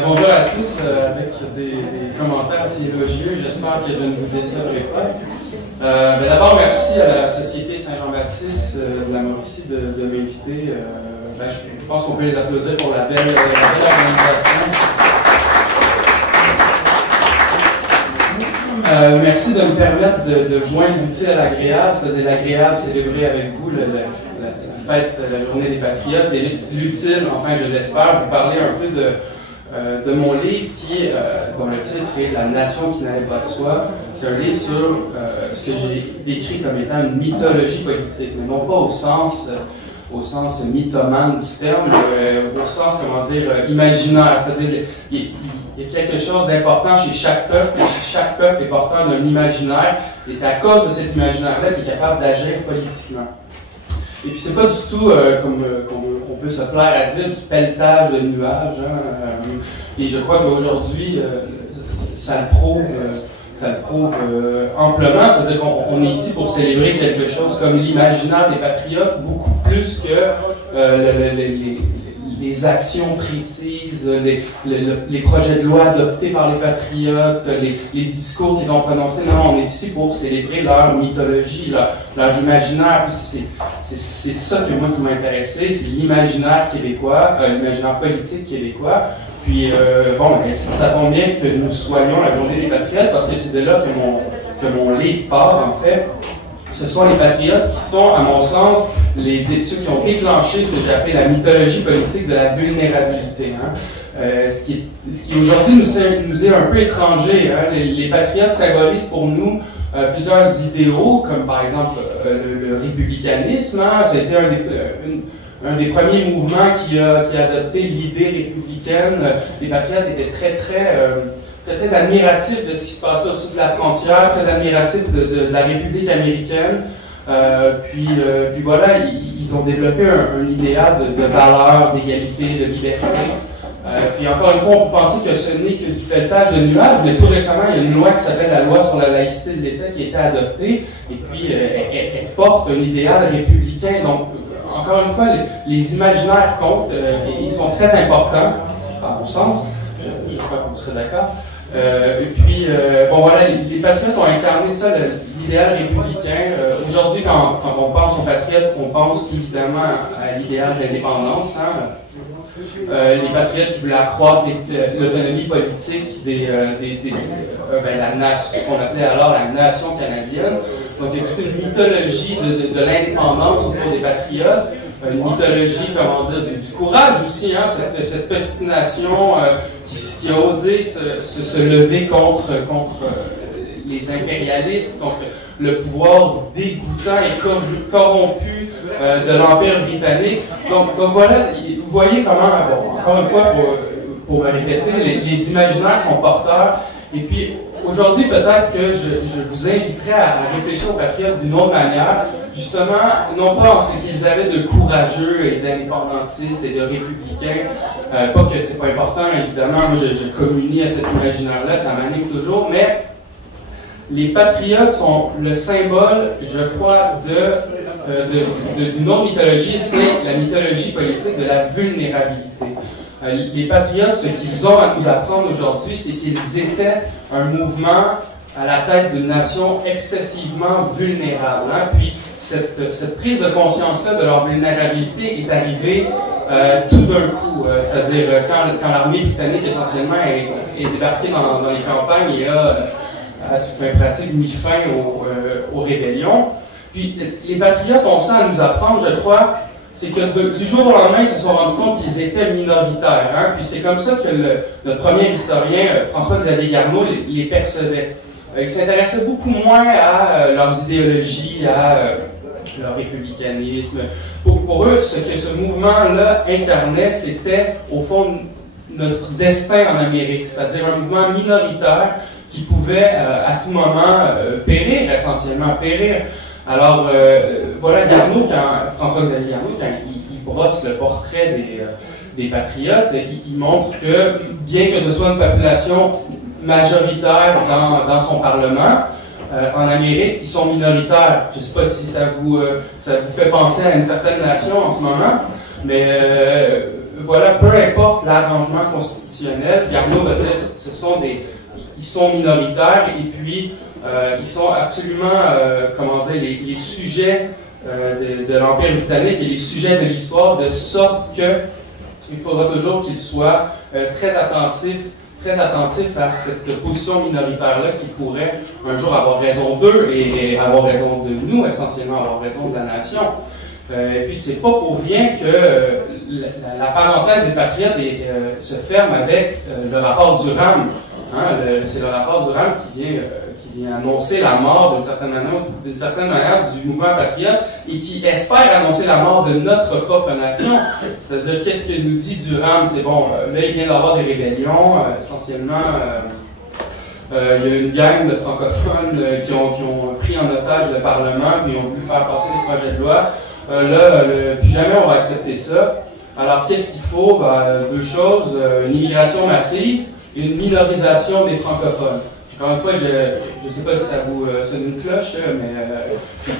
Bonjour à tous, avec des commentaires si élogieux, j'espère que je ne vous décevrai pas. D'abord, merci à la Société Saint-Jean-Baptiste de la Mauricie de m'inviter. Je pense qu'on peut les applaudir pour la belle organisation. Merci de me permettre de joindre l'utile à l'agréable, c'est-à-dire l'agréable célébrer avec vous la fête, la journée des Patriotes, et l'utile, enfin je l'espère, vous parler un peu de mon livre dont le titre est La nation qui n'allait pas de soi. C'est un livre sur ce que j'ai décrit comme étant une mythologie politique, mais non pas au sens mythomane du terme, au sens, comment dire, imaginaire. C'est-à-dire, il y a quelque chose d'important chez chaque peuple, et chaque peuple est porteur d'un imaginaire, et c'est à cause de cet imaginaire-là qu'il est capable d'agir politiquement. Et puis c'est pas du tout, comme on peut se plaire à dire, du pelletage de nuages. Et je crois qu'aujourd'hui, ça le prouve amplement. C'est-à-dire qu'on est ici pour célébrer quelque chose comme l'imaginaire des patriotes, beaucoup plus que les actions précises, les projets de loi adoptés par les patriotes, les discours qu'ils ont prononcés. Non, on est ici pour célébrer leur mythologie, leur imaginaire. C'est ça que moi qui m'a intéressé, c'est l'imaginaire québécois, l'imaginaire politique québécois. Puis, ça tombe bien que nous soyons la journée des patriotes, parce que c'est de là que mon livre part, en fait. Ce sont les patriotes qui sont, à mon sens, ceux qui ont déclenché ce que j'ai appelé la mythologie politique de la vulnérabilité. Ce qui aujourd'hui nous est un peu étranger. Les patriotes symbolisent pour nous plusieurs idéaux, comme par exemple le républicanisme. C'était un des premiers mouvements qui a adopté l'idée républicaine. Les patriotes étaient très admiratifs de ce qui se passait au sud de la frontière, très admiratifs de la République américaine. Puis voilà, ils ont développé un idéal de valeur, d'égalité, de liberté. Puis encore une fois, on peut penser que ce n'est que du pelletage de nuages, mais tout récemment, il y a une loi qui s'appelle la loi sur la laïcité de l'État qui a été adoptée, et puis elle porte un idéal républicain. Donc, encore une fois, les imaginaires comptent, et ils sont très importants, à mon sens. J'espère que vous serez d'accord. Voilà, les patriotes ont incarné ça, l'idéal républicain. Aujourd'hui, quand on pense aux patriotes, on pense évidemment à l'idéal d'indépendance. Les patriotes qui voulaient accroître l'autonomie politique la nation, ce qu'on appelait alors la nation canadienne. Donc, il y a toute une mythologie de l'indépendance autour des patriotes. Une mythologie, comment dire, du courage aussi, cette petite nation qui a osé se lever contre les impérialistes, contre le pouvoir dégoûtant et corrompu de l'Empire britannique. Donc voilà, vous voyez comment, encore une fois, pour me répéter, les imaginaires sont porteurs. Et puis, aujourd'hui, peut-être que je vous inviterai à réfléchir aux patriotes d'une autre manière, justement, non pas en ce qu'ils avaient de courageux et d'indépendantistes et de républicains, pas que c'est pas important, évidemment, moi je communie à cet imaginaire-là, ça m'anime toujours, mais les patriotes sont le symbole, je crois, d'une autre mythologie, c'est la mythologie politique de la vulnérabilité. Les patriotes, ce qu'ils ont à nous apprendre aujourd'hui, c'est qu'ils étaient un mouvement à la tête d'une nation excessivement vulnérable. Puis cette prise de conscience-là de leur vulnérabilité est arrivée tout d'un coup. C'est-à-dire quand l'armée britannique essentiellement est débarquée dans les campagnes et a toute une pratique mis fin aux rébellions. Puis les patriotes ont ça à nous apprendre, je crois. C'est que du jour au lendemain, ils se sont rendus compte qu'ils étaient minoritaires. Puis c'est comme ça que notre premier historien, François-Xavier Garneau, les percevait. Il s'intéressait beaucoup moins à leurs idéologies, à leur républicanisme. Pour eux, ce que ce mouvement-là incarnait, c'était au fond notre destin en Amérique, c'est-à-dire un mouvement minoritaire qui pouvait à tout moment périr, essentiellement périr. Alors, voilà, François-Xavier Garneau, quand il brosse le portrait des patriotes, il montre que, bien que ce soit une population majoritaire dans son Parlement, en Amérique, ils sont minoritaires. Je ne sais pas si ça vous fait penser à une certaine nation en ce moment, mais voilà, peu importe l'arrangement constitutionnel constitutionnelle. Garneau va dire que ils sont minoritaires et puis ils sont absolument, comment dire, les sujets de l'Empire britannique et les sujets de l'histoire, de sorte que il faudra toujours qu'ils soient très attentifs à cette position minoritaire-là qui pourrait un jour avoir raison d'eux et avoir raison de nous, essentiellement avoir raison de la nation. Et puis c'est pas pour rien que la parenthèse des patriotes se ferme avec le rapport Durham. Hein, c'est le rapport Durham qui vient annoncer la mort d'une certaine manière du mouvement patriote et qui espère annoncer la mort de notre propre nation. C'est-à-dire, qu'est-ce que nous dit Durham? C'est bon, là il vient d'avoir des rébellions, essentiellement. Il y a une gang de francophones qui ont pris en otage le Parlement et ont voulu faire passer des projets de loi. Plus jamais on va accepter ça. Alors, qu'est-ce qu'il faut? Deux choses, une immigration massive et une minorisation des francophones. Encore une fois, je ne sais pas si ça vous sonne une cloche, mais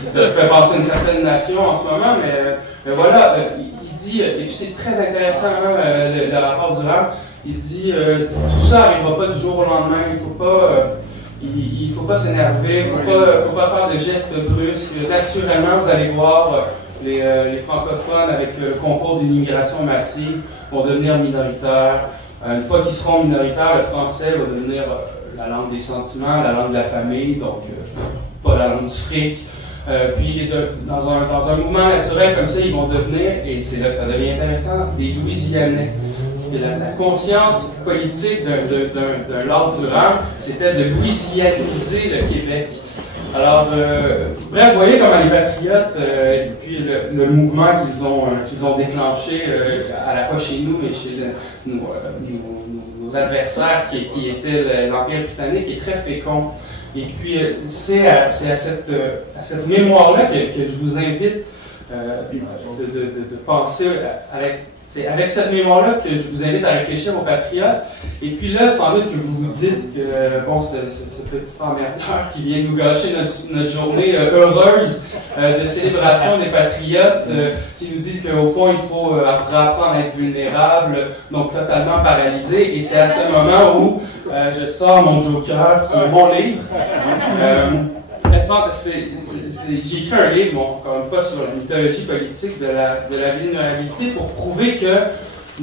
ça fait penser à une certaine nation en ce moment, mais voilà, il dit, et puis c'est très intéressant, hein, le rapport Durham, il dit, tout ça n'arrivera pas du jour au lendemain, il faut pas s'énerver, il faut pas faire de gestes brusques, naturellement, vous allez voir, les francophones, avec le concours d'une immigration massive, vont devenir minoritaires. Une fois qu'ils seront minoritaires, le français va devenir la langue des sentiments, la langue de la famille, donc pas la langue du fric. Puis dans un mouvement naturel comme ça, ils vont devenir, et c'est là que ça devient intéressant, des Louisianais. Parce que la conscience politique d'un Lord Durham, c'était de louisianiser le Québec. Alors, bref, vous voyez comment les patriotes, et puis le mouvement qu'ils ont déclenché à la fois chez nous et chez nos adversaires qui étaient l'Empire britannique est très fécond. Et puis, c'est à cette mémoire-là que je vous invite de penser c'est avec cette mémoire-là que je vous invite à réfléchir aux patriotes. Et puis là, sans doute que vous vous dites que, bon, ce petit emmerdeur qui vient nous gâcher notre journée heureuse de célébration des patriotes, qui nous dit qu'au fond, il faut apprendre à être vulnérable, donc totalement paralysé. Et c'est à ce moment où je sors mon joker, qui est mon livre. J'ai écrit un livre, encore une fois, sur la mythologie politique de la vulnérabilité pour prouver que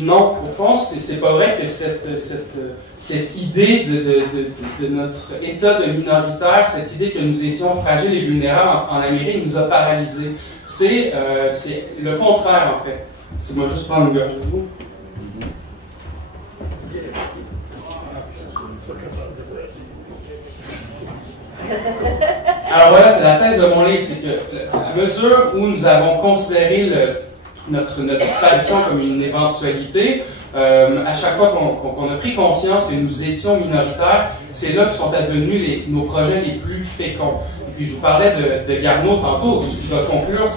non, au fond, c'est pas vrai que cette idée de notre état de minoritaire, cette idée que nous étions fragiles et vulnérables en Amérique nous a paralysés. C'est le contraire, en fait. C'est moi juste prendre le gars. Alors voilà, c'est la thèse de mon livre, c'est que à mesure où nous avons considéré notre disparition comme une éventualité, à chaque fois qu'on a pris conscience que nous étions minoritaires, c'est là que sont advenus nos projets les plus féconds. Et puis je vous parlais de Garneau tantôt, il va conclure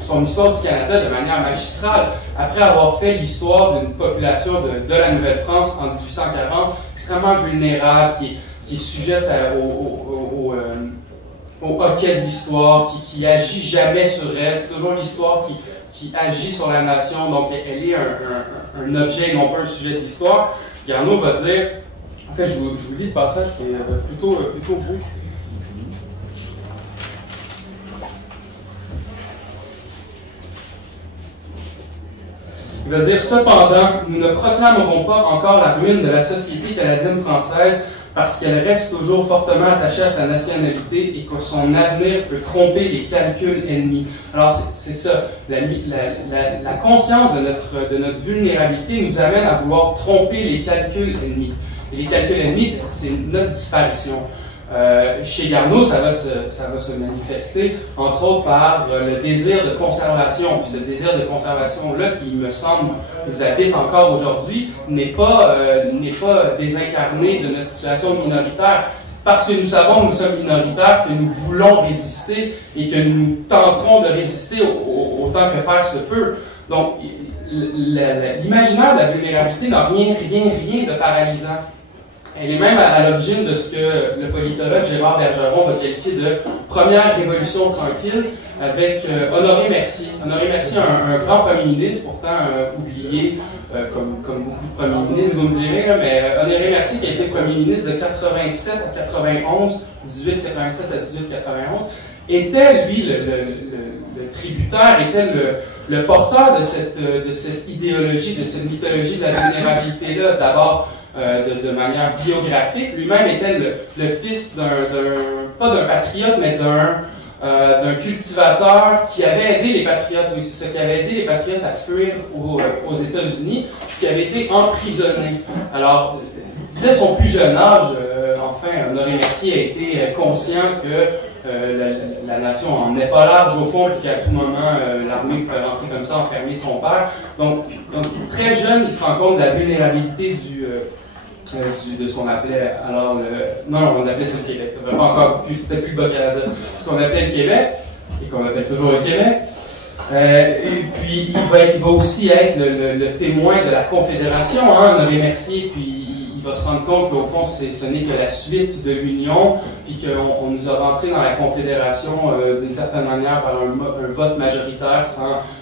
son histoire du Canada de manière magistrale, après avoir fait l'histoire d'une population de la Nouvelle-France en 1840, extrêmement vulnérable, qui est sujette au hockey de l'histoire, qui agit jamais sur elle. C'est toujours l'histoire qui agit sur la nation, donc elle est un objet et non pas un sujet de l'histoire. Garneau va dire, en fait, je vous lis le passage qui est plutôt beau. Il va dire, cependant, nous ne proclamerons pas encore la ruine de la société canadienne française parce qu'elle reste toujours fortement attachée à sa nationalité et que son avenir peut tromper les calculs ennemis. Alors c'est ça, la conscience de notre vulnérabilité nous amène à vouloir tromper les calculs ennemis. Et les calculs ennemis, c'est notre disparition. Chez Garneau, ça va se manifester, entre autres, par le désir de conservation. Puis ce désir de conservation-là, qui me semble nous habite encore aujourd'hui, n'est pas désincarné de notre situation minoritaire. Parce que nous savons que nous sommes minoritaires, que nous voulons résister et que nous tenterons de résister autant que faire se peut. Donc, l'imaginaire de la vulnérabilité n'a rien de paralysant. Elle est même à l'origine de ce que le politologue Gérard Bergeron va qualifier de première révolution tranquille avec Honoré Mercier. Honoré Mercier, un grand communiste, pourtant oublié comme beaucoup de premiers ministres, vous me direz, là, mais Honoré Mercier, qui a été premier ministre de 87 à 91, 1887 à 1891, était, lui, le tributaire, était le porteur de cette idéologie, de cette mythologie de la vulnérabilité-là, d'abord de manière biographique. Lui-même était le fils pas d'un patriote, mais d'un cultivateur qui avait aidé les patriotes, oui, c'est ça, qui avait aidé les patriotes à fuir aux États-Unis, qui avait été emprisonné. Alors, dès son plus jeune âge, enfin, Honoré Mercier a été conscient que la nation en est pas large au fond, puis qu'à tout moment, l'armée pouvait rentrer comme ça, enfermer son père. Donc, très jeune, il se rend compte de la vulnérabilité de ce qu'on appelait alors non, on appelait ça le Québec, ça ne pas encore plus, c'était plus le Bas-Canada, ce qu'on appelait le Québec, et qu'on appelle toujours le Québec. Et puis, il va aussi être le témoin de la Confédération, hein, Honoré Mercier, puis il va se rendre compte qu'au fond, ce n'est que la suite de l'Union, puis qu'on nous a rentré dans la Confédération d'une certaine manière par un vote majoritaire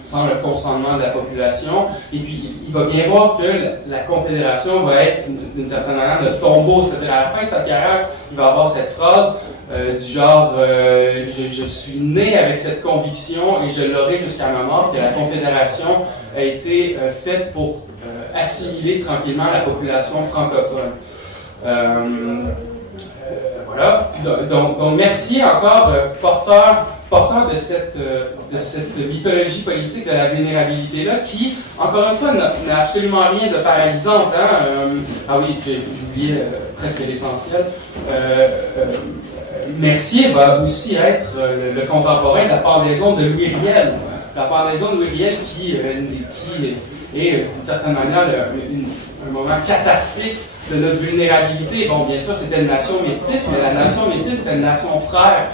sans le consentement de la population. Et puis, il va bien voir que la Confédération va être d'une certaine manière le tombeau, c'est-à-dire à la fin de sa carrière, il va avoir cette phrase du genre je suis né avec cette conviction et je l'aurai jusqu'à ma mort, que la Confédération a été faite pour assimiler tranquillement la population francophone. Voilà. Donc Mercier, encore porteur de cette mythologie politique de la vulnérabilité-là, qui, encore une fois, n'a absolument rien de paralysante. Hein? Ah oui, j'oubliais presque l'essentiel. Mercier va aussi être le contemporain de la pendaison de Louis Riel. La pendaison de Louis Riel qui est, d'une certaine manière, un moment catharsique de notre vulnérabilité. Bon, bien sûr, c'était une nation métisse, mais la nation métisse, c'était une nation frère.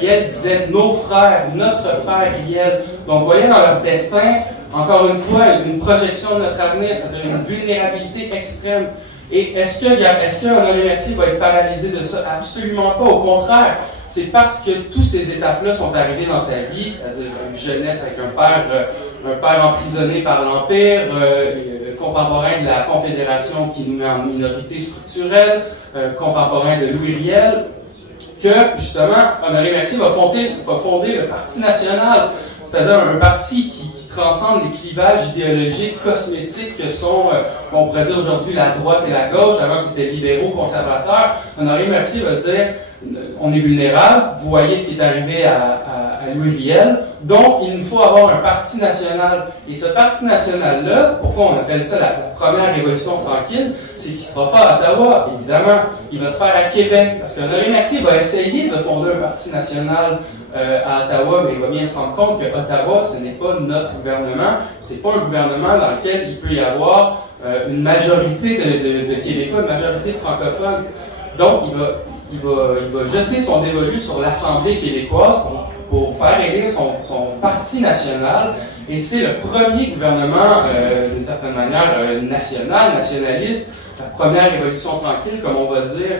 Riel disait « nos frères »,« notre frère Riel ». Donc, vous voyez dans leur destin, encore une fois, une projection de notre avenir, c'est-à-dire une vulnérabilité extrême. Et est-ce que Honoré Mercier va être paralysé de ça? Absolument pas. Au contraire, c'est parce que toutes ces étapes-là sont arrivées dans sa vie, c'est-à-dire une jeunesse avec un père emprisonné par l'Empire, contemporain de la Confédération qui nous met en minorité structurelle, contemporain de Louis Riel, que, justement, Honoré Mercier va fonder le Parti national, c'est-à-dire un parti qui transcende les clivages idéologiques, cosmétiques que sont, on pourrait dire aujourd'hui, la droite et la gauche. Avant, c'était libéraux, conservateurs. Honoré Mercier va dire, on est vulnérable, vous voyez ce qui est arrivé à Louis Riel, donc il nous faut avoir un parti national. Et ce parti national-là, pourquoi on appelle ça la première révolution tranquille, c'est qu'il ne se fera pas à Ottawa, évidemment. Il va se faire à Québec, parce qu'Honoré Mercier va essayer de fonder un parti national à Ottawa, mais il va bien se rendre compte que Ottawa, ce n'est pas notre gouvernement, c'est pas un gouvernement dans lequel il peut y avoir une majorité de Québécois, une majorité de francophones. Donc, il va jeter son dévolu sur l'Assemblée québécoise pour faire élire son parti national, et c'est le premier gouvernement, d'une certaine manière, nationaliste, la première révolution tranquille, comme on va dire,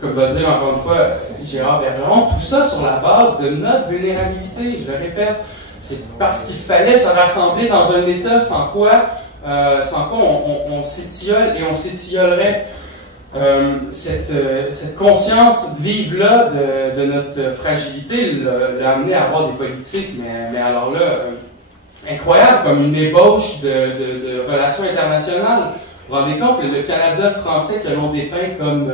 comme va dire encore une fois Gérard Bergeron, tout ça sur la base de notre vulnérabilité, je le répète, c'est parce qu'il fallait se rassembler dans un État sans quoi on s'étiole et on s'étiolerait. Cette conscience vive-là de notre fragilité l'a amené à avoir des politiques, mais alors là, incroyables, comme une ébauche de relations internationales. Vous vous rendez compte que le Canada français que l'on dépeint comme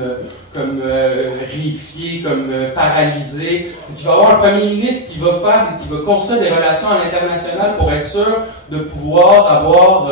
rifié, comme paralysé, qui va avoir un premier ministre qui va construire des relations à l'international pour être sûr de pouvoir avoir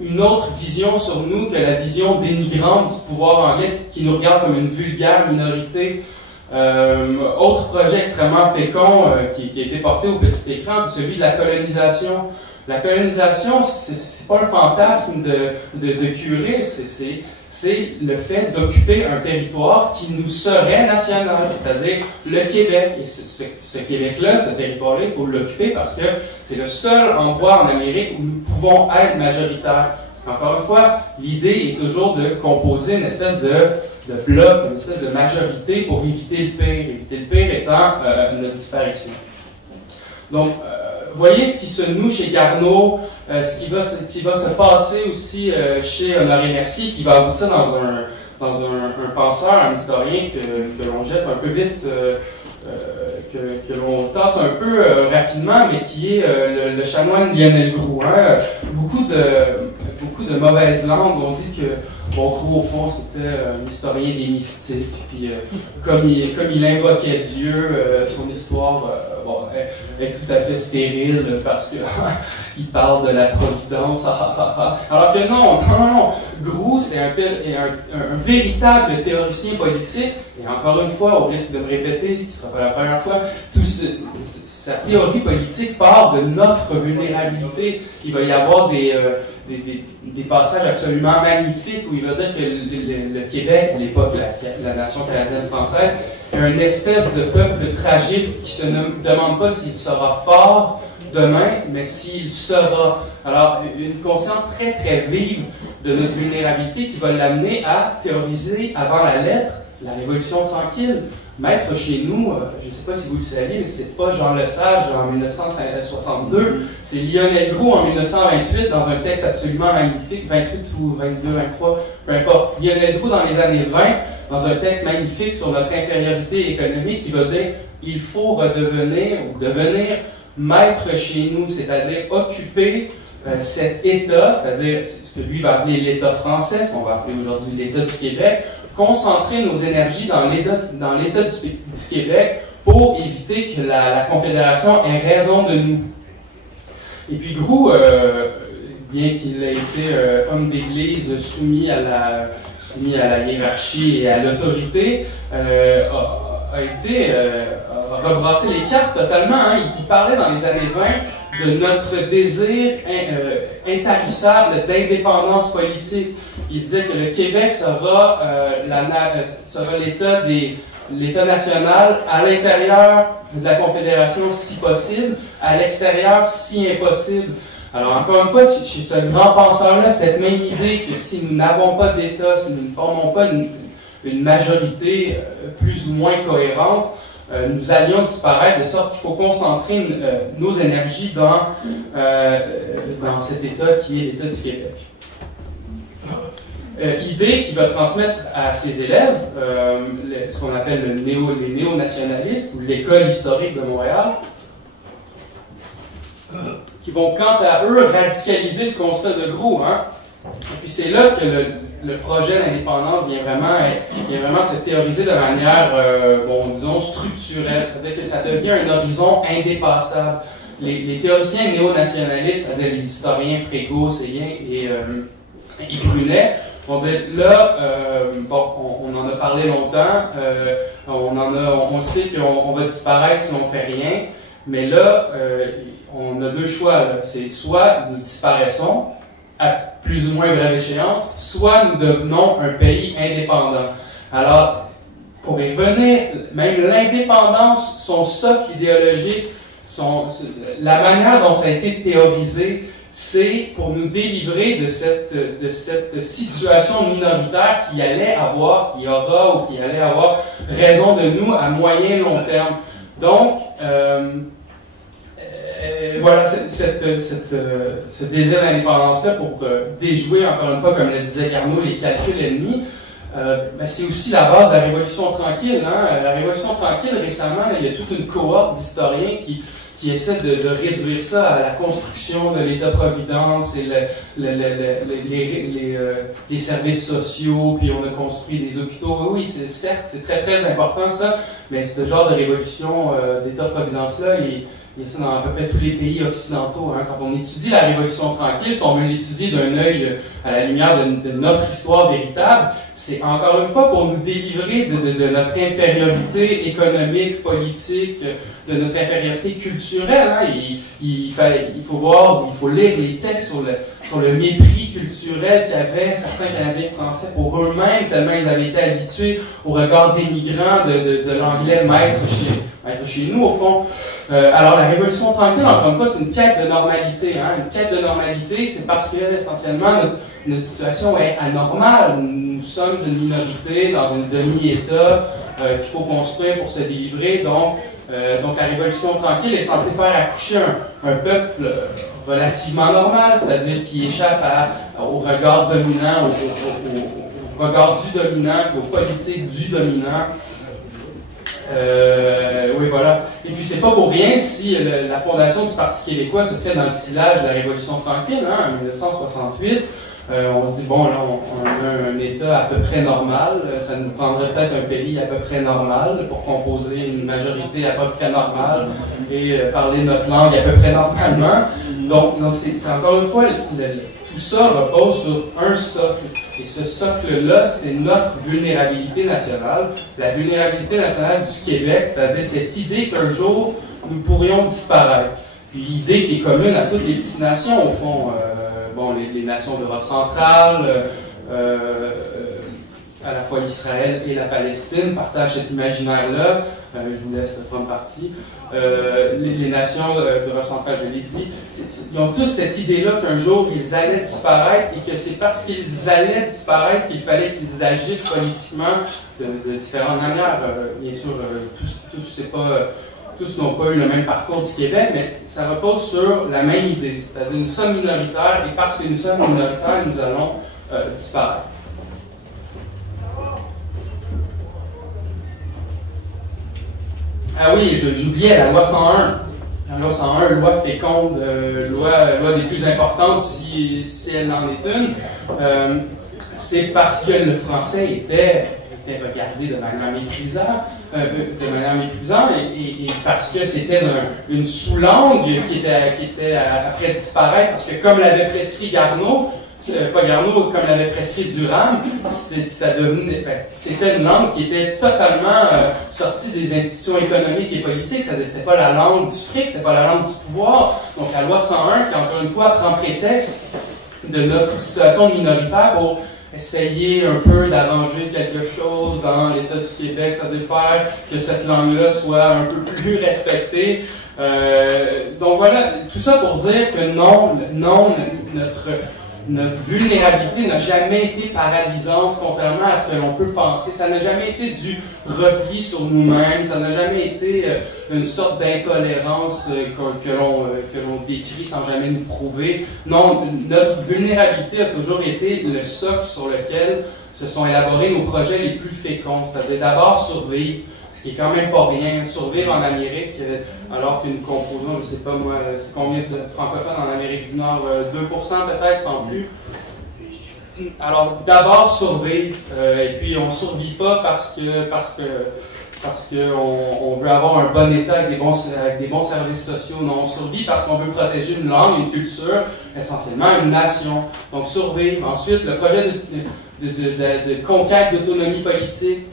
une autre vision sur nous que la vision dénigrante du pouvoir anglais qui nous regarde comme une vulgaire minorité. Autre projet extrêmement fécond qui a été porté au petit écran, c'est celui de la colonisation. La colonisation, c'est pas un fantasme de curé, c'est le fait d'occuper un territoire qui nous serait national, c'est-à-dire le Québec. Et ce Québec-là, ce territoire-là, il faut l'occuper parce que c'est le seul endroit en Amérique où nous pouvons être majoritaires. Encore une fois, l'idée est toujours de composer une espèce de bloc, une espèce de majorité pour éviter le pire. Éviter le pire étant notre disparition. Donc, voyez ce qui se noue chez Carnot, ce qui va se passer aussi chez Honoré Mercier, qui va aboutir dans un penseur, un historien que l'on jette un peu vite, que l'on tasse un peu rapidement, mais qui est le chanoine Lionel Groulx. Hein. Beaucoup de mauvaises langues ont dit que Groulx, au fond, c'était un historien des mystiques, puis comme il invoquait Dieu, son histoire est tout à fait stérile parce que il parle de la providence. Alors que non. Groulx, c'est un véritable théoricien politique, et encore une fois, au risque de me répéter, ce qui ne sera pas la première fois, sa théorie politique part de notre vulnérabilité. Il va y avoir des passages absolument magnifiques où il va dire que le Québec, à l'époque, la nation canadienne-française, est une espèce de peuple tragique qui ne se demande pas s'il sera fort demain, mais s'il sera. Alors, une conscience très très vive de notre vulnérabilité qui va l'amener à théoriser avant la lettre la Révolution tranquille. Maître chez nous, je ne sais pas si vous le saviez, mais c'est pas Jean Lesage en 1962, c'est Lionel Groulx en 1928 dans un texte absolument magnifique, 28 ou 22, 23, peu importe. Lionel Groulx dans les années 20, dans un texte magnifique sur notre infériorité économique, qui va dire il faut redevenir ou devenir maître chez nous, c'est-à-dire occuper cet État, c'est-à-dire ce que lui va appeler l'État français, ce qu'on va appeler aujourd'hui l'État du Québec, concentrer nos énergies dans l'État du Québec pour éviter que la Confédération ait raison de nous. Et puis Groulx, bien qu'il ait été homme d'Église soumis à la hiérarchie et à l'autorité, a rebrassé les cartes totalement. Hein. Il parlait dans les années 20 de notre désir intarissable d'indépendance politique. Il disait que le Québec sera l'État national à l'intérieur de la Confédération si possible, à l'extérieur si impossible. Alors encore une fois, chez ce grand penseur-là, cette même idée que si nous n'avons pas d'État, si nous ne formons pas une majorité plus ou moins cohérente, nous allions disparaître, de sorte qu'il faut concentrer nos énergies dans cet État qui est l'État du Québec. Idée qu'il va transmettre à ses élèves, ce qu'on appelle les néo-nationalistes, ou l'école historique de Montréal, qui vont quant à eux radicaliser le constat de Groulx. Hein? Et puis c'est là que le projet d'indépendance vient vraiment se théoriser de manière, disons, structurelle. C'est-à-dire que ça devient un horizon indépassable. Les théoriciens néo-nationalistes, c'est-à-dire les historiens Frégo, Séguin et Brunet, vont dire, là, on en a parlé longtemps, on sait qu'on va disparaître si on ne fait rien, mais là, on a deux choix. C'est soit nous disparaissons, à plus ou moins brève échéance, soit nous devenons un pays indépendant. Alors, pour y revenir, même l'indépendance, son socle idéologique, la manière dont ça a été théorisé, c'est pour nous délivrer de cette situation minoritaire qui allait avoir, qui aura ou qui allait avoir raison de nous à moyen et long terme. Donc, voilà, ce désir d'indépendance-là pour déjouer, encore une fois, comme le disait Carnot, les calculs ennemis, c'est aussi la base de la Révolution tranquille. Hein? La Révolution tranquille, récemment, il y a toute une cohorte d'historiens qui essaie de réduire ça à la construction de l'État-providence et les services sociaux, puis on a construit des hôpitaux. Oui, certes, c'est très très important ça, mais ce genre de révolution d'État-providence-là, il y a ça dans à peu près tous les pays occidentaux. Hein. Quand on étudie la Révolution tranquille, si on veut l'étudier d'un œil à la lumière de notre histoire véritable, c'est encore une fois pour nous délivrer de notre infériorité économique, politique, de notre infériorité culturelle. Hein. Il faut lire les textes sur le mépris culturel qu'avaient certains Canadiens français pour eux-mêmes, tellement ils avaient été habitués au regard dénigrant de l'anglais maître chez nous, au fond. Alors, la Révolution tranquille, encore une fois, c'est une quête de normalité. Hein. Une quête de normalité, c'est parce que, essentiellement, notre situation est anormale. Nous sommes une minorité dans un demi-État qu'il faut construire pour se délivrer. Donc, Donc la Révolution tranquille est censée faire accoucher un peuple relativement normal, c'est-à-dire qui échappe au regard dominant, au regard du dominant, puis aux politiques du dominant. Oui, voilà. Et puis, c'est pas pour rien si la fondation du Parti québécois se fait dans le sillage de la Révolution tranquille, hein, en 1968. On se dit, bon, là, on a un État à peu près normal. Ça nous prendrait peut-être un pays à peu près normal pour composer une majorité à peu près normale et parler notre langue à peu près normalement. Donc c'est encore une fois, tout ça repose sur un socle. Et ce socle-là, c'est notre vulnérabilité nationale. La vulnérabilité nationale du Québec, c'est-à-dire cette idée qu'un jour, nous pourrions disparaître. Puis l'idée qui est commune à toutes les petites nations, au fond. Bon, les nations d'Europe centrale, à la fois Israël et la Palestine partagent cet imaginaire-là. Je vous laisse prendre parti. Les nations d'Europe centrale, je l'ai dit, ils ont tous cette idée-là qu'un jour ils allaient disparaître et que c'est parce qu'ils allaient disparaître qu'il fallait qu'ils agissent politiquement de différentes manières. Bien sûr, tous n'ont pas eu le même parcours du Québec, mais ça repose sur la même idée. C'est-à-dire nous sommes minoritaires et parce que nous sommes minoritaires, nous allons disparaître. Ah oui, j'oubliais la loi 101. La loi 101, loi féconde, loi des plus importantes si elle en est une. C'est parce que le français était regardé de manière méprisante, et parce que c'était une sous-langue qui était après disparaître, parce que comme l'avait prescrit Garneau, comme l'avait prescrit Durham, c'était une langue qui était totalement sortie des institutions économiques et politiques. C'était pas la langue du fric, c'était pas la langue du pouvoir. Donc la loi 101, qui encore une fois prend prétexte de notre situation minoritaire pour essayer un peu d'arranger quelque chose dans l'État du Québec, c'est-à-dire faire que cette langue-là soit un peu plus respectée. Donc voilà, tout ça pour dire que non, notre vulnérabilité n'a jamais été paralysante, contrairement à ce que l'on peut penser. Ça n'a jamais été du repli sur nous-mêmes, ça n'a jamais été une sorte d'intolérance que l'on décrit sans jamais nous prouver. Non, notre vulnérabilité a toujours été le socle sur lequel se sont élaborés nos projets les plus féconds, c'est-à-dire d'abord survivre, ce qui est quand même pas rien, survivre en Amérique, alors que nous composons, je sais pas moi, c'est combien de francophones en Amérique du Nord, 2% peut-être, sans plus. Alors d'abord survivre, et puis on survit pas parce qu'on veut avoir un bon état avec des bons services sociaux. Non, on survit parce qu'on veut protéger une langue, une culture, essentiellement une nation. Donc survivre. Ensuite, le projet de conquête d'autonomie politique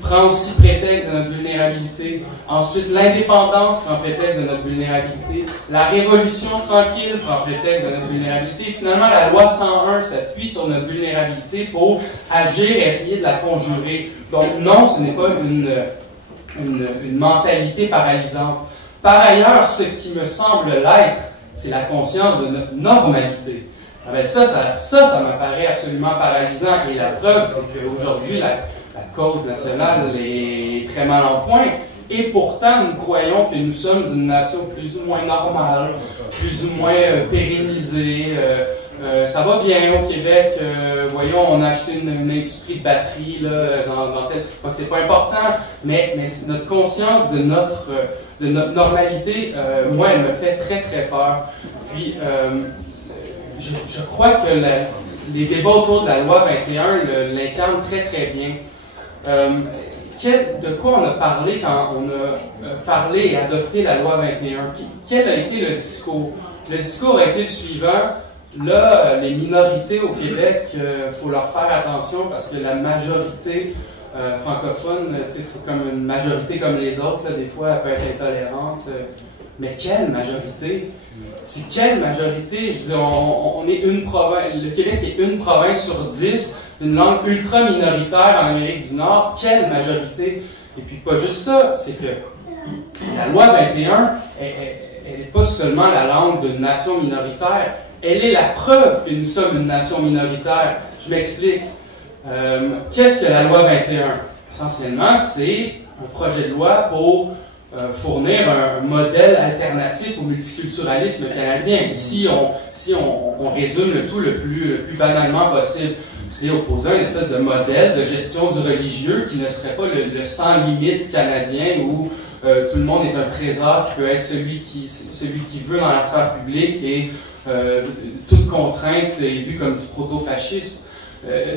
prend aussi prétexte de notre vulnérabilité. Ensuite, l'indépendance prend prétexte de notre vulnérabilité. La révolution tranquille prend prétexte de notre vulnérabilité. Et finalement, la loi 101 s'appuie sur notre vulnérabilité pour agir et essayer de la conjurer. Donc non, ce n'est pas une mentalité paralysante. Par ailleurs, ce qui me semble l'être, c'est la conscience de notre normalité. Ah ben ça m'apparaît absolument paralysant. Et la preuve, c'est qu'aujourd'hui, la cause nationale est très mal en point. Et pourtant, nous croyons que nous sommes une nation plus ou moins normale, plus ou moins pérennisée. Ça va bien au Québec. Voyons, on a acheté une industrie de batterie là, dans tel... Donc c'est pas important, mais notre conscience de notre normalité, moi, elle me fait très très peur. Puis je crois que les débats autour de la loi 21 l'incarnent très très bien. De quoi on a parlé quand on a parlé et adopté la loi 21? Quel a été le discours? Le discours a été le suivant. Là, les minorités au Québec, faut leur faire attention parce que la majorité francophone, c'est comme une majorité comme les autres, là, des fois elle peut être intolérante. Mais quelle majorité? C'est quelle majorité? Je veux dire, on est une province, le Québec est une province sur 10, une langue ultra minoritaire en Amérique du Nord. Quelle majorité? Et puis pas juste ça, c'est que la loi 21, elle n'est pas seulement la langue d'une nation minoritaire, elle est la preuve que nous sommes une nation minoritaire. Je m'explique. Qu'est-ce que la loi 21? Essentiellement, c'est un projet de loi pour fournir un modèle alternatif au multiculturalisme canadien. Si on résume le tout le plus banalement possible, c'est opposer une espèce de modèle de gestion du religieux qui ne serait pas le sans limite canadien où tout le monde est un trésor qui peut être celui qui veut dans la sphère publique et toute contrainte est vue comme du proto-fascisme.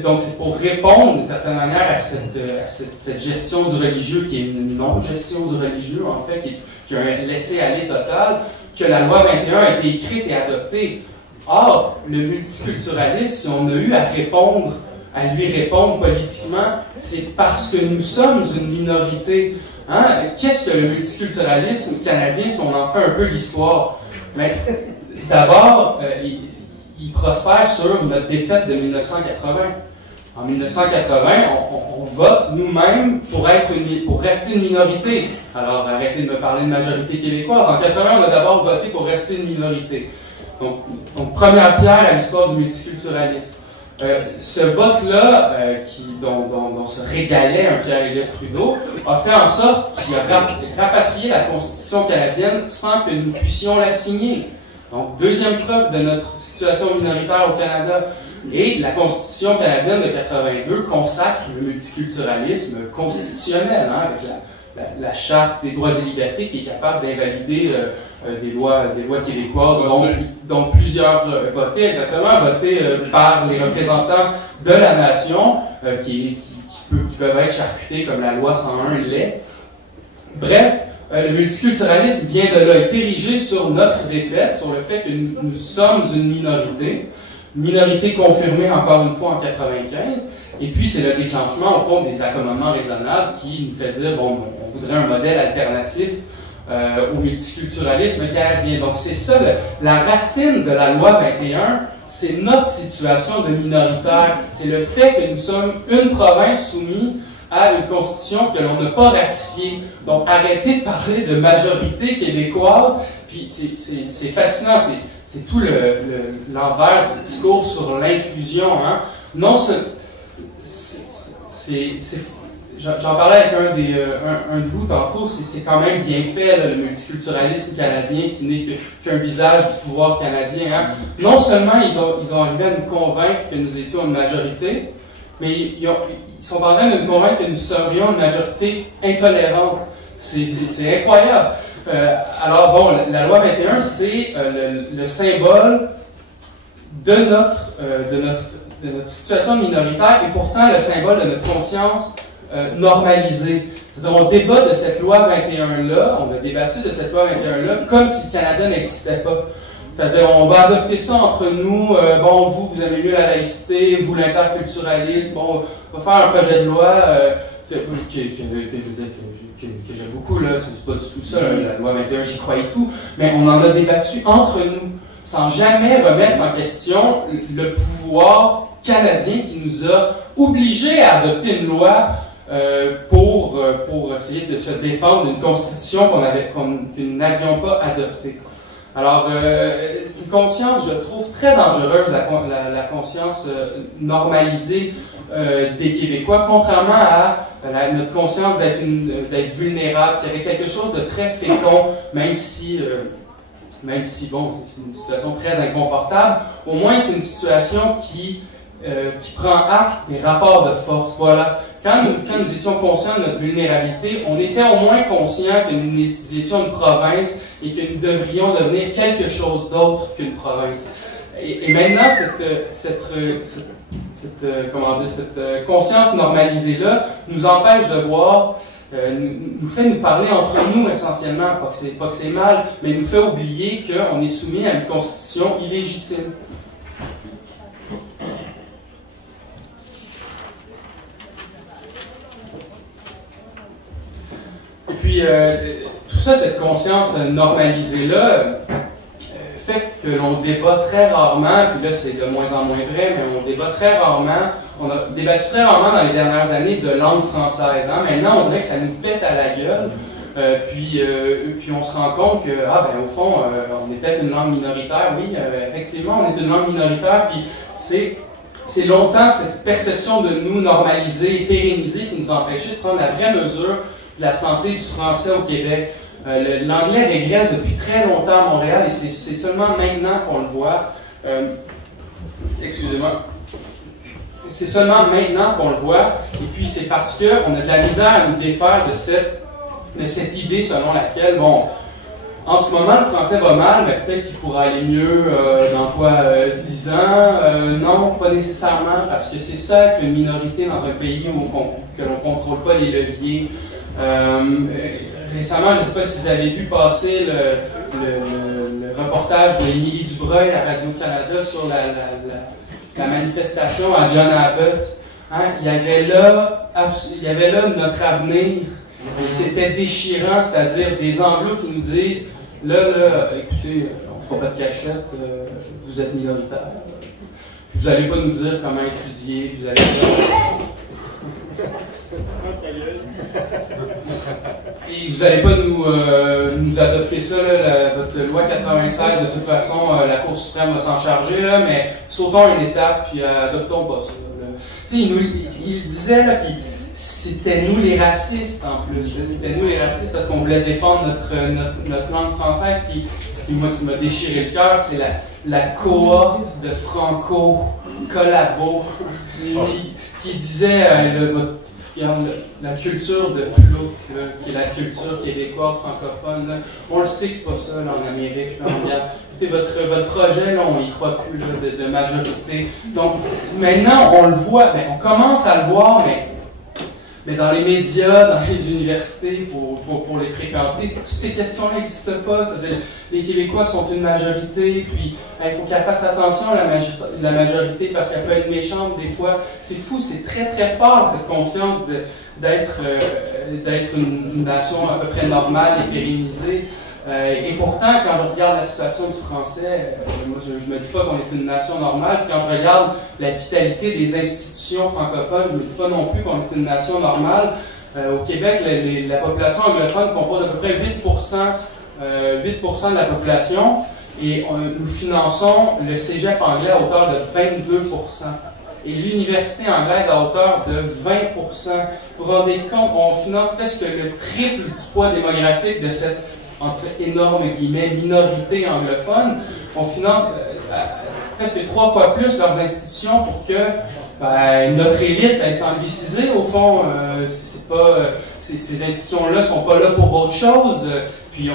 Donc c'est pour répondre d'une certaine manière à cette gestion du religieux qui est une non-gestion du religieux en fait, qui a un laisser-aller total, que la loi 21 a été écrite et adoptée. Or, le multiculturalisme, si on a eu à lui répondre politiquement, c'est parce que nous sommes une minorité. Hein? Qu'est-ce que le multiculturalisme canadien si on en fait un peu l'histoire? D'abord, il prospère sur notre défaite de 1980. En 1980, on vote nous-mêmes pour rester une minorité. Alors, arrêtez de me parler de majorité québécoise. En 80, on a d'abord voté pour rester une minorité. Donc première pierre à l'histoire du multiculturalisme. Ce vote-là, dont se régalait un Pierre-Éliott Trudeau, a fait en sorte qu'il a rapatrié la Constitution canadienne sans que nous puissions la signer. Donc, deuxième preuve de notre situation minoritaire au Canada. Et la Constitution canadienne de 82 consacre le multiculturalisme constitutionnel, hein, avec la Charte des droits et libertés qui est capable d'invalider des lois québécoises, dont plusieurs votées par les représentants de la nation, qui peuvent être charcutés comme la loi 101 l'est. Bref, le multiculturalisme vient de là, est érigé sur notre défaite, sur le fait que nous sommes une minorité confirmée encore une fois en 95, et puis c'est le déclenchement au fond des accommodements raisonnables qui nous fait dire, bon, on voudrait un modèle alternatif au multiculturalisme canadien. Donc c'est ça, la racine de la loi 21, c'est notre situation de minoritaire, c'est le fait que nous sommes une province soumise à une constitution que l'on n'a pas ratifiée. Donc arrêtez de parler de majorité québécoise, puis c'est fascinant, c'est tout l'envers du discours sur l'inclusion. Hein. Non, j'en parlais avec un de vous tantôt, c'est quand même bien fait, là, le multiculturalisme canadien qui n'est qu'un visage du pouvoir canadien. Hein. Non seulement ils ont arrivé à nous convaincre que nous étions une majorité, mais ils sont en train de nous convaincre que nous serions une majorité intolérante. C'est incroyable. Alors bon, la loi 21, c'est le symbole de notre situation minoritaire et pourtant le symbole de notre conscience normalisée. C'est-à-dire, on débat de cette loi 21-là, on a débattu de cette loi 21-là comme si le Canada n'existait pas. C'est-à-dire, on va adopter ça entre nous, bon, vous aimez mieux la laïcité, vous l'interculturalisme, bon, on va faire un projet de loi que j'aime beaucoup, là, c'est pas du tout ça, la loi 21, j'y crois et tout, mais on en a débattu entre nous, sans jamais remettre en question le pouvoir canadien qui nous a obligés à adopter une loi pour essayer de se défendre d'une constitution que nous n'avions pas adoptée. Alors, c'est une conscience, je trouve, très dangereuse, la conscience normalisée des Québécois, contrairement à notre conscience d'être vulnérable, qui avait quelque chose de très fécond, même si bon, c'est une situation très inconfortable, au moins c'est une situation qui prend acte des rapports de force. Voilà. Quand nous étions conscients de notre vulnérabilité, on était au moins conscients que nous étions une province et que nous devrions devenir quelque chose d'autre qu'une province. Et maintenant, cette conscience normalisée-là nous empêche de voir, nous fait nous parler entre nous essentiellement, pas que c'est mal, mais nous fait oublier qu'on est soumis à une constitution illégitime. Et puis, tout ça, cette conscience normalisée-là, fait que l'on débat très rarement, puis là c'est de moins en moins vrai, mais on débat très rarement, on a débattu très rarement dans les dernières années de langue française. Hein. Maintenant, on dirait que ça nous pète à la gueule, puis on se rend compte que, au fond, on est peut-être une langue minoritaire. Oui, effectivement, on est une langue minoritaire, puis c'est longtemps cette perception de nous normaliser et pérenniser qui nous empêchait de prendre la vraie mesure de la santé du français au Québec. L'anglais régresse depuis très longtemps à Montréal et c'est seulement maintenant qu'on le voit. Excusez-moi. C'est seulement maintenant qu'on le voit, et puis c'est parce qu'on a de la misère à nous défaire de cette idée selon laquelle, bon, en ce moment, le français va mal, mais peut-être qu'il pourra aller mieux dans quoi 10 ans. Non, pas nécessairement, parce que c'est ça être une minorité dans un pays que l'on ne contrôle pas les leviers. Récemment, je ne sais pas si vous avez vu passer le reportage d'Émilie Dubreuil à Radio-Canada sur la manifestation à John Abbott. Hein? Il y avait là notre avenir. Et c'était déchirant, c'est-à-dire des Anglos qui nous disent là, écoutez, on ne fera pas de cachette, vous êtes minoritaire. Vous n'allez pas nous dire comment étudier, vous allez et vous n'allez pas nous adopter ça, là, votre loi 96, de toute façon, la Cour suprême va s'en charger, là, mais sautons une étape, puis adoptons pas ça. Tu sais, il disait, là, puis c'était nous les racistes en plus. C'était nous les racistes parce qu'on voulait défendre notre langue française. Puis ce qui m'a déchiré le cœur, c'est la cohorte de franco-collabos qui disait la culture de Plouk, qui est la culture québécoise francophone. Là. On le sait que c'est pas ça là, en Amérique. Là, on regarde. Votre projet, là, on y croit plus là, de majorité. Donc maintenant, on le voit, on commence à le voir, mais dans les médias, dans les universités, pour les fréquenter, toutes ces questions-là n'existent pas. C'est-à-dire, les Québécois sont une majorité, puis il faut qu'elle fasse attention à la majorité parce qu'elle peut être méchante des fois. C'est fou, c'est très très fort cette conscience d'être une nation à peu près normale et pérennisée. Et pourtant, quand je regarde la situation du français, moi je me dis pas qu'on est une nation normale. Puis quand je regarde la vitalité des institutions francophones, je me dis pas non plus qu'on est une nation normale. Au Québec, la population anglophone compose à peu près 8% de la population, et nous finançons le cégep anglais à hauteur de 22%. Et l'université anglaise à hauteur de 20%. Vous vous rendez compte, on finance presque le triple du poids démographique de cette entre énormes guillemets, minorité anglophone. On finance presque 3 fois plus leurs institutions pour que notre élite aille s'anglicisée. Au fond, ces institutions-là sont pas là pour autre chose. Puis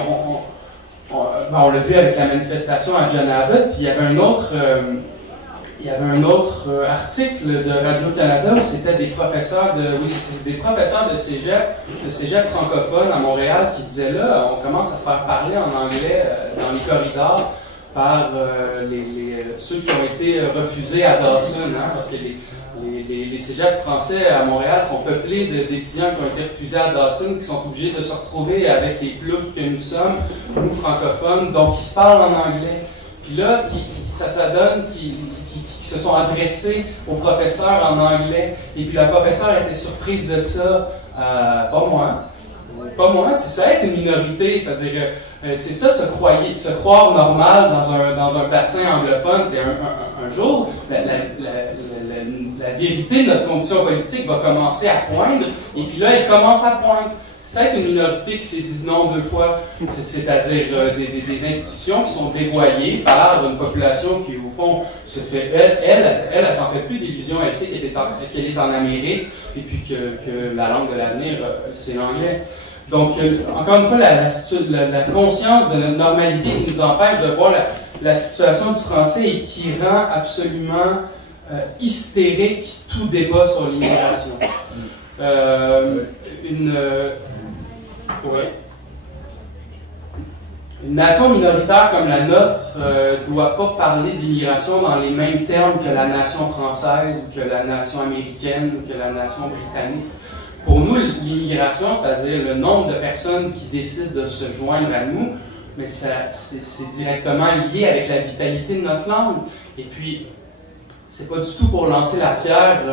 on l'a vu avec la manifestation à John Abbott, puis il y avait un autre article de Radio-Canada où c'était des professeurs de cégep francophone à Montréal qui disaient là, on commence à se faire parler en anglais dans les corridors par ceux qui ont été refusés à Dawson, hein, parce que les cégeps français à Montréal sont peuplés d'étudiants qui ont été refusés à Dawson, qui sont obligés de se retrouver avec les ploucs que nous sommes, nous francophones, donc ils se parlent en anglais. Puis là, ça donne qu'ils se sont adressés au professeur en anglais. Et puis la professeure était surprise de ça. Pas moi, c'est ça être une minorité. C'est-à-dire, c'est ça se croire normal dans un bassin anglophone. C'est un jour, la vérité de notre condition politique va commencer à poindre. Et puis là, elle commence à poindre. C'est une minorité qui s'est dit non 2 fois, c'est-à-dire des institutions qui sont dévoyées par une population qui, au fond, se fait. Elle s'en fait plus d'illusions. Elle sait qu'elle est en Amérique et puis que la langue de l'avenir, c'est l'anglais. Donc, encore une fois, la conscience de notre normalité qui nous empêche de voir la situation du français et qui rend absolument hystérique tout débat sur l'immigration. Une nation minoritaire comme la nôtre ne doit pas parler d'immigration dans les mêmes termes que la nation française ou que la nation américaine ou que la nation britannique. Pour nous, l'immigration, c'est-à-dire le nombre de personnes qui décident de se joindre à nous, mais c'est directement lié avec la vitalité de notre langue. Et puis, c'est pas du tout pour lancer la pierre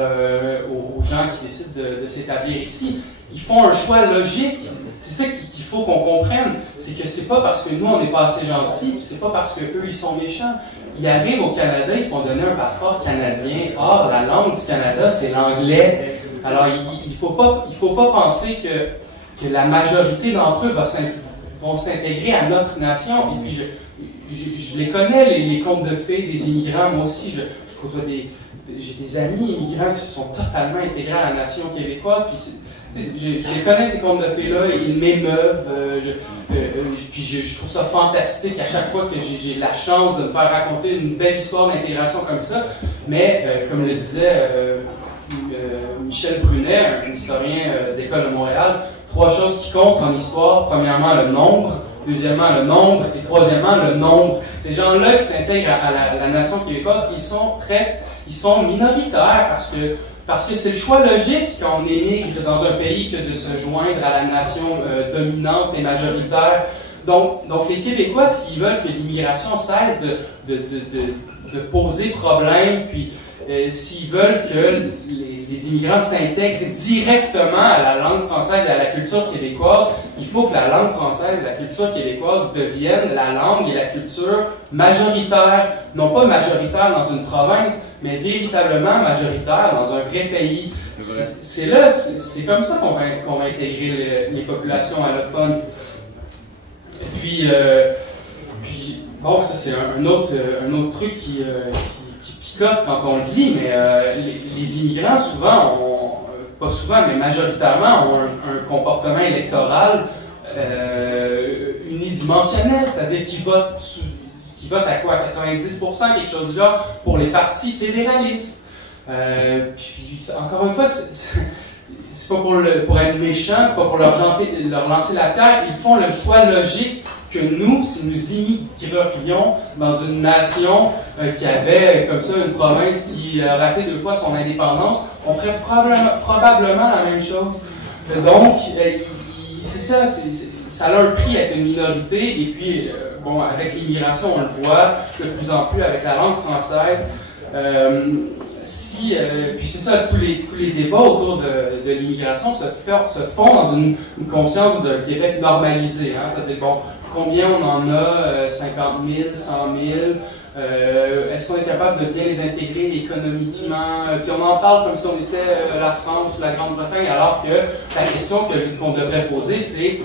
aux gens qui décident de s'établir ici. Ils font un choix logique. C'est ça qu'il faut qu'on comprenne. C'est que c'est pas parce que nous, on n'est pas assez gentils, puis c'est pas parce qu'eux, ils sont méchants. Ils arrivent au Canada, ils se font donner un passeport canadien. Or, la langue du Canada, c'est l'anglais. Alors, il faut pas penser que la majorité d'entre eux vont s'intégrer à notre nation. Et puis, je les connais, les contes de fées des immigrants. Moi aussi, je côtoie j'ai des amis immigrants qui se sont totalement intégrés à la nation québécoise. Puis je les connais, ces contes de fées-là, ils m'émeuvent. Puis je trouve ça fantastique à chaque fois que j'ai la chance de me faire raconter une belle histoire d'intégration comme ça. Mais, comme le disait Michel Brunet, un historien d'École de Montréal, 3 choses qui comptent en histoire. Premièrement, le nombre. Deuxièmement, le nombre. Et troisièmement, le nombre. Ces gens-là qui s'intègrent à la nation québécoise, ils sont minoritaires parce que c'est le choix logique quand on émigre dans un pays que de se joindre à la nation dominante et majoritaire. Donc les Québécois, s'ils veulent que l'immigration cesse de poser problème, puis s'ils veulent que les immigrants s'intègrent directement à la langue française et à la culture québécoise, il faut que la langue française et la culture québécoise deviennent la langue et la culture majoritaire, non pas majoritaire dans une province, mais véritablement majoritaire dans un vrai pays. C'est comme ça qu'on va intégrer les populations allophones. Et puis bon, ça c'est un autre truc qui picote quand on le dit, mais les immigrants souvent pas souvent, mais majoritairement ont un comportement électoral unidimensionnel, c'est-à-dire qu'ils votent à quoi? 90%, quelque chose du genre, pour les partis fédéralistes. Puis, encore une fois, c'est pas pour être méchant, c'est pas pour leur lancer la pierre, ils font le choix logique que nous, si nous immigrerions dans une nation qui avait comme ça une province qui a raté 2 fois son indépendance, on ferait probablement la même chose. Donc, c'est ça, ça a un prix d'être une minorité, et puis, bon, avec l'immigration, on le voit de plus en plus avec la langue française. Puis c'est ça, tous les débats autour de l'immigration se font dans une conscience de Québec normalisé. Hein? C'est-à-dire, bon, combien on en a? 50 000, 100 000? Est-ce qu'on est capable de bien les intégrer économiquement? Puis on en parle comme si on était la France ou la Grande-Bretagne, alors que la question qu'on devrait poser, c'est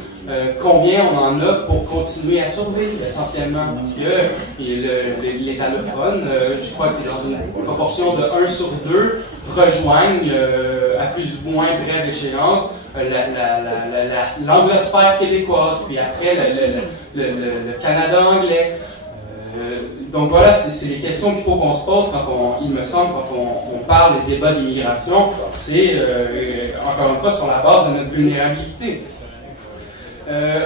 combien on en a pour continuer à survivre, essentiellement. Parce que les allophones, je crois que dans une proportion de 1 sur 2, rejoignent, à plus ou moins brève échéance, l'anglosphère québécoise, puis après le Canada anglais. Donc voilà, c'est les questions qu'il faut qu'on se pose il me semble, quand on parle des débats d'immigration, c'est encore une fois sur la base de notre vulnérabilité.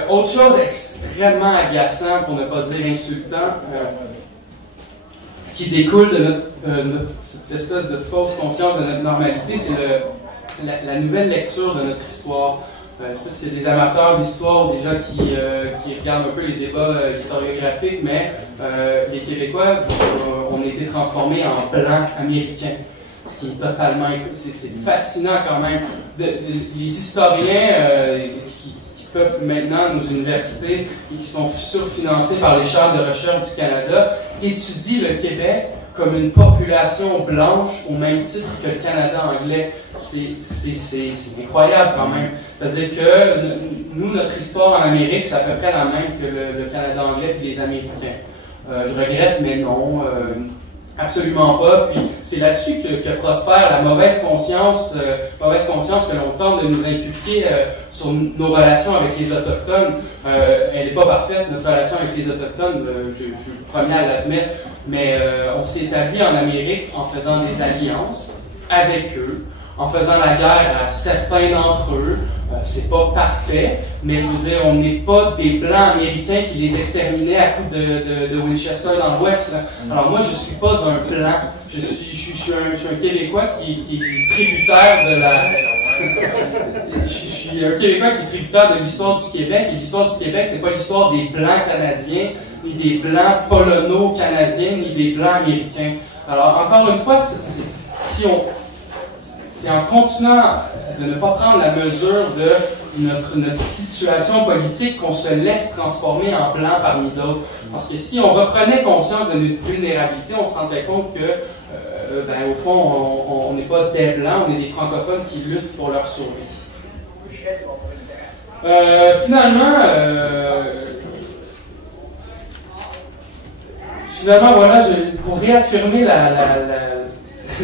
Autre chose extrêmement agaçant, pour ne pas dire insultant, qui découle de cette espèce de fausse conscience de notre normalité, c'est la nouvelle lecture de notre histoire. Je ne sais pas s'il y a des amateurs d'histoire ou des gens qui regardent un peu les débats historiographiques, mais les Québécois ont été transformés en blancs américains. Ce qui est totalement... C'est fascinant quand même. Les historiens qui peuplent maintenant nos universités et qui sont surfinancés par les chaires de recherche du Canada étudient le Québec comme une population blanche au même titre que le Canada anglais. C'est incroyable quand même. C'est-à-dire que nous, notre histoire en Amérique, c'est à peu près la même que le Canada anglais et les Américains. Je regrette, mais non, absolument pas. Puis c'est là-dessus que prospère la mauvaise conscience que l'on tente de nous inculquer sur nos relations avec les Autochtones. Elle n'est pas parfaite, notre relation avec les Autochtones, je suis le premier à l'admettre, mais on s'est établi en Amérique en faisant des alliances avec eux, en faisant la guerre à certains d'entre eux. C'est pas parfait, mais je veux dire, on n'est pas des Blancs américains qui les exterminaient à coups de Winchester dans l'Ouest. Alors moi, je suis pas un Blanc. Je suis un Québécois qui est tributaire de la... je suis un Québécois qui est tributaire de l'histoire du Québec. Et l'histoire du Québec, c'est pas l'histoire des Blancs canadiens, ni des Blancs polono-canadiens, ni des Blancs américains. Alors, encore une fois, c'est en continuant de ne pas prendre la mesure de notre situation politique qu'on se laisse transformer en blanc parmi d'autres. Parce que si on reprenait conscience de notre vulnérabilité, on se rendrait compte que, au fond, on n'est pas des blancs, on est des francophones qui luttent pour leur survie. Finalement, voilà, pour réaffirmer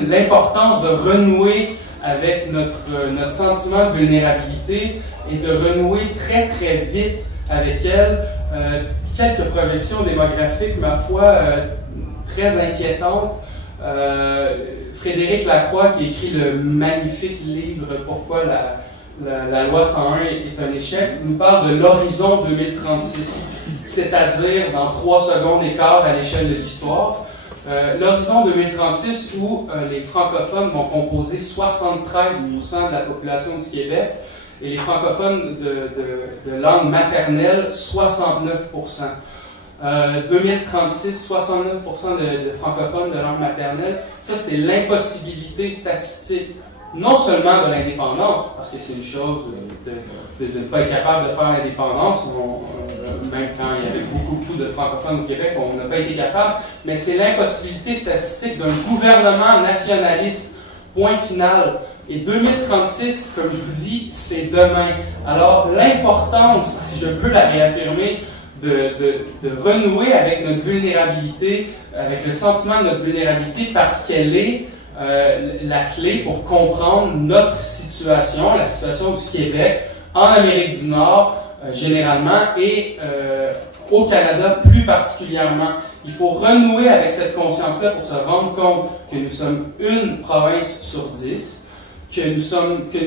l'importance de renouer avec notre sentiment de vulnérabilité et de renouer très très vite avec elle, quelques projections démographiques, ma foi, très inquiétantes. Frédéric Lacroix, qui écrit le magnifique livre « Pourquoi la loi 101 est un échec », nous parle de l'horizon 2036, c'est-à-dire dans 3 secondes et quart à l'échelle de l'histoire. L'horizon 2036 où les francophones vont composer 73% de la population du Québec et les francophones de langue maternelle 69%. 2036, 69% de francophones de langue maternelle, ça c'est l'impossibilité statistique, non seulement de l'indépendance, parce que c'est une chose de ne pas être capable de faire l'indépendance, même quand il y avait beaucoup de francophones au Québec, on n'a pas été capable, mais c'est l'impossibilité statistique d'un gouvernement nationaliste, point final. Et 2036, comme je vous dis, c'est demain. Alors l'importance, si je peux la réaffirmer, de renouer avec notre vulnérabilité, avec le sentiment de notre vulnérabilité, parce qu'elle est la clé pour comprendre notre situation, la situation du Québec, en Amérique du Nord généralement et au Canada plus particulièrement. Il faut renouer avec cette conscience-là pour se rendre compte que nous sommes une province sur 10, que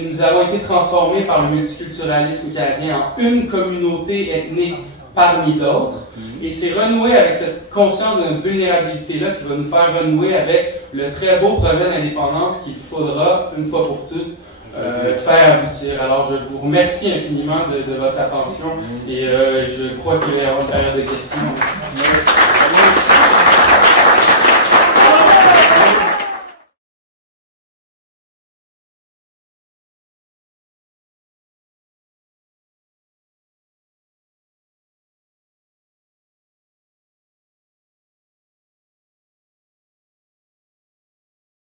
nous avons été transformés par le multiculturalisme canadien en une communauté ethnique parmi d'autres, et c'est renouer avec cette conscience de notre vulnérabilité-là qui va nous faire renouer avec le très beau projet d'indépendance qu'il faudra, une fois pour toutes, faire aboutir. Alors, je vous remercie infiniment de votre attention, et je crois qu'il va y avoir une période de questions.